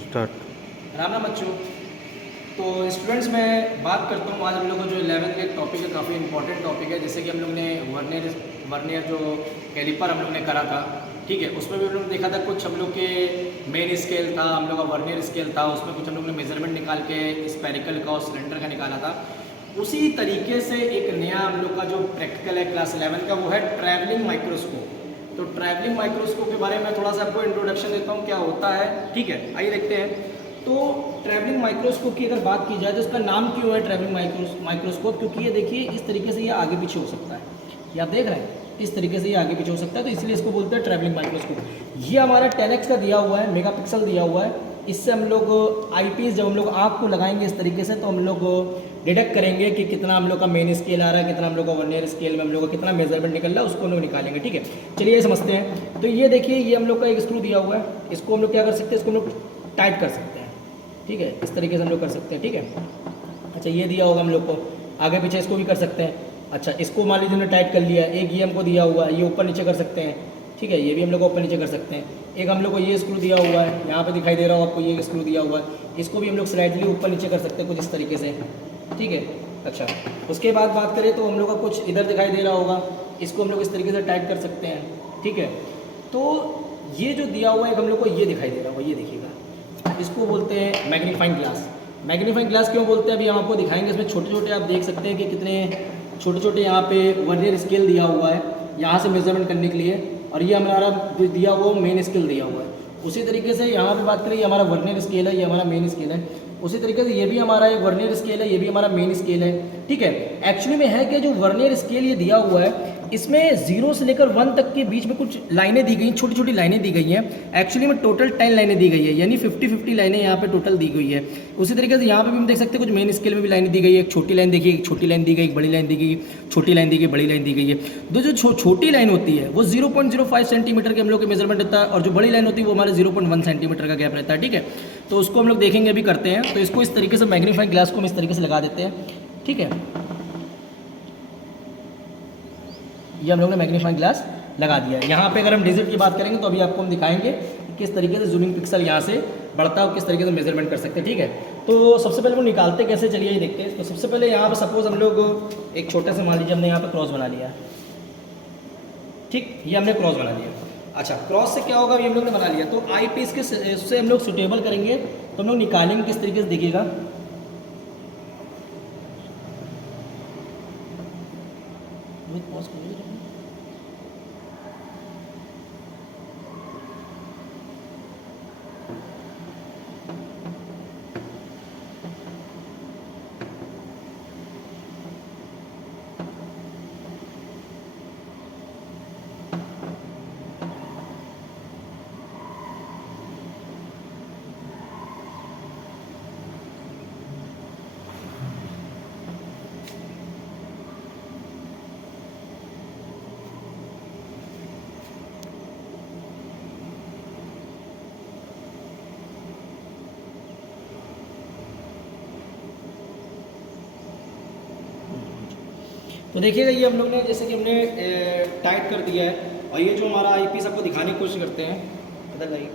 Start. Ram Ram बच्चों। तो students मैं बात करता हूँ आज हम लोग का जो 11th का एक टॉपिक है, काफ़ी इंपॉर्टेंट टॉपिक है। जैसे कि हम लोग ने वर्नियर जो कैलिपर हम लोग ने करा था, ठीक है, उसमें भी हम लोग ने देखा था कुछ हम लोग के मेन स्केल था, हम लोग का वर्नियर स्केल था, उसमें कुछ हम लोग ने मेजरमेंट निकाल के स्पेरिकल का और सिलेंडर का निकाला था। उसी तरीके से एक नया हम लोग का जो प्रैक्टिकल है क्लास 11 का, वो है ट्रैवलिंग माइक्रोस्कोप। तो ट्रैवलिंग माइक्रोस्कोप के बारे में थोड़ा सा आपको इंट्रोडक्शन देता हूँ क्या होता है, ठीक है, आइए देखते हैं। तो ट्रैवलिंग माइक्रोस्कोप की अगर बात की जाए तो इसका नाम क्यों है ट्रैवलिंग माइक्रोस्कोप? क्योंकि ये देखिए इस तरीके से ये आगे पीछे हो सकता है, ये आप देख रहे हैं इस तरीके से ये आगे पीछे हो सकता है, तो इसलिए इसको बोलते हैं ट्रैवलिंग माइक्रोस्कोप। ये हमारा 10x का दिया हुआ है, मेगापिक्सल दिया हुआ है। इससे हम लोग आईपीस जब हम लोग आँख को लगाएंगे इस तरीके से, तो हम लोग डिटेक्ट करेंगे कि कितना हम लोग का मेन स्केल आ रहा है, कितना हम लोग का वर्नियर स्केल में हम लोग का कितना मेजरमेंट निकल रहा है, उसको हम लोग निकालेंगे, ठीक है। चलिए ये समझते हैं। तो ये देखिए ये हम लोग का एक स्क्रू दिया हुआ है, इसको हम लोग क्या कर सकते हैं, इसको हम लोग टाइट कर सकते हैं, ठीक है, इस तरीके से हम लोग कर सकते हैं, ठीक है। अच्छा ये दिया होगा हम लोग को, आगे पीछे इसको भी कर सकते हैं। अच्छा इसको मान लीजिए हमने टाइट कर लिया, एक ये हमको दिया हुआ है, ये ऊपर नीचे कर सकते हैं, ठीक है, ये भी हम लोग ऊपर नीचे कर सकते हैं। एक हम लोग को ये स्क्रू दिया हुआ है, यहाँ पे दिखाई दे रहा हो आपको, ये स्क्रू दिया हुआ है, इसको भी हम लोग स्लाइडली ऊपर नीचे कर सकते हैं कुछ इस तरीके से, ठीक है। अच्छा उसके बाद बात करें तो हम लोग का कुछ इधर दिखाई दे रहा होगा, इसको हम लोग इस तरीके से टाइट कर सकते हैं, ठीक है। तो ये जो दिया हुआ है हम लोग को ये दिखाई दे रहा होगा, ये देखिएगा, इसको बोलते हैं मैग्नीफाइंग ग्लास। मैग्नीफाइंग ग्लास क्यों बोलते हैं अभी हम आपको दिखाएंगे। इसमें छोटे छोटे आप देख सकते हैं कि कितने छोटे छोटे यहाँ पे वर्नियर स्केल दिया हुआ है यहाँ से मेजरमेंट करने के लिए, और ये हमारा जो दिया हुआ मेन स्केल दिया हुआ है। उसी तरीके से यहाँ पे बात करें, ये हमारा वर्नियर स्केल है, ये हमारा मेन स्केल है। उसी तरीके से ये भी हमारा एक वर्नियर स्केल है, ये भी हमारा मेन स्केल है, ठीक है। एक्चुअली में है कि जो वर्नियर स्केल ये दिया हुआ है, इसमें 0 से लेकर 1 तक के बीच में कुछ लाइनें दी गई, छोटी छोटी लाइनें दी गई हैं। एक्चुअली में टोटल 10 लाइनें दी गई है, यानी 50-50 लाइनें यहाँ पे टोटल दी गई है। उसी तरीके से यहाँ पे भी हम देख सकते हैं कुछ मेन स्केल में भी लाइनें दी गई है, एक छोटी लाइन देखिए, एक छोटी लाइन दी गई, एक बड़ी लाइन दी गई, छोटी लाइन दी गई, बड़ी लाइन दी गई है। तो जो छोटी लाइन होती है वो 0.05 सेंटीमीटर के हम लोग के मेजरमेंट रहता है, और जो बड़ी लाइन होती है वो हमारे 0.1 सेंटीमीटर का गैप रहता है, ठीक है। तो उसको हम लोग देखेंगे, अभी करते हैं। तो इसको इस तरीके से मैग्नीफाइंग ग्लास को हम इस तरीके से लगा देते हैं, ठीक है। ये हम लोग ने मैग्नीफाइंग ग्लास लगा दिया है। यहाँ पे अगर हम डिजिट की बात करेंगे तो अभी आपको हम दिखाएंगे कि किस तरीके से जूमिंग पिक्सल यहाँ से बढ़ता है, किस तरीके से मेजरमेंट कर सकते हैं, ठीक है। तो सबसे पहले वो निकालते कैसे, चलिए ये देखते हैं। तो सबसे पहले यहाँ पे सपोज हम लोग एक छोटा सा मान लीजिए हमने यहाँ पे क्रॉस बना लिया, ठीक, ये हमने क्रॉस बना लिया। अच्छा क्रॉस से क्या होगा, ये हम लोग ने बना लिया, तो आई पीस के से हम लोग सुटेबल करेंगे, तो हम लोग निकालेंगे किस तरीके से, देखिएगा। तो देखिएगा ये हम लोग ने जैसे कि हमने टाइट कर दिया है, और ये जो हमारा आई पीस आपको दिखाने की कोशिश करते हैं। इधर लाइए,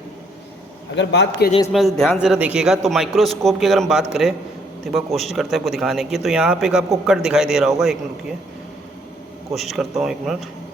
अगर बात की जाए इसमें ध्यान ज़रा देखिएगा, तो माइक्रोस्कोप की अगर हम बात करें तो एक बार कोशिश करते हैं आपको दिखाने की। तो यहाँ पे एक आपको कट दिखाई दे रहा होगा, एक मिनट रुकिए, कोशिश करता हूँ, एक मिनट।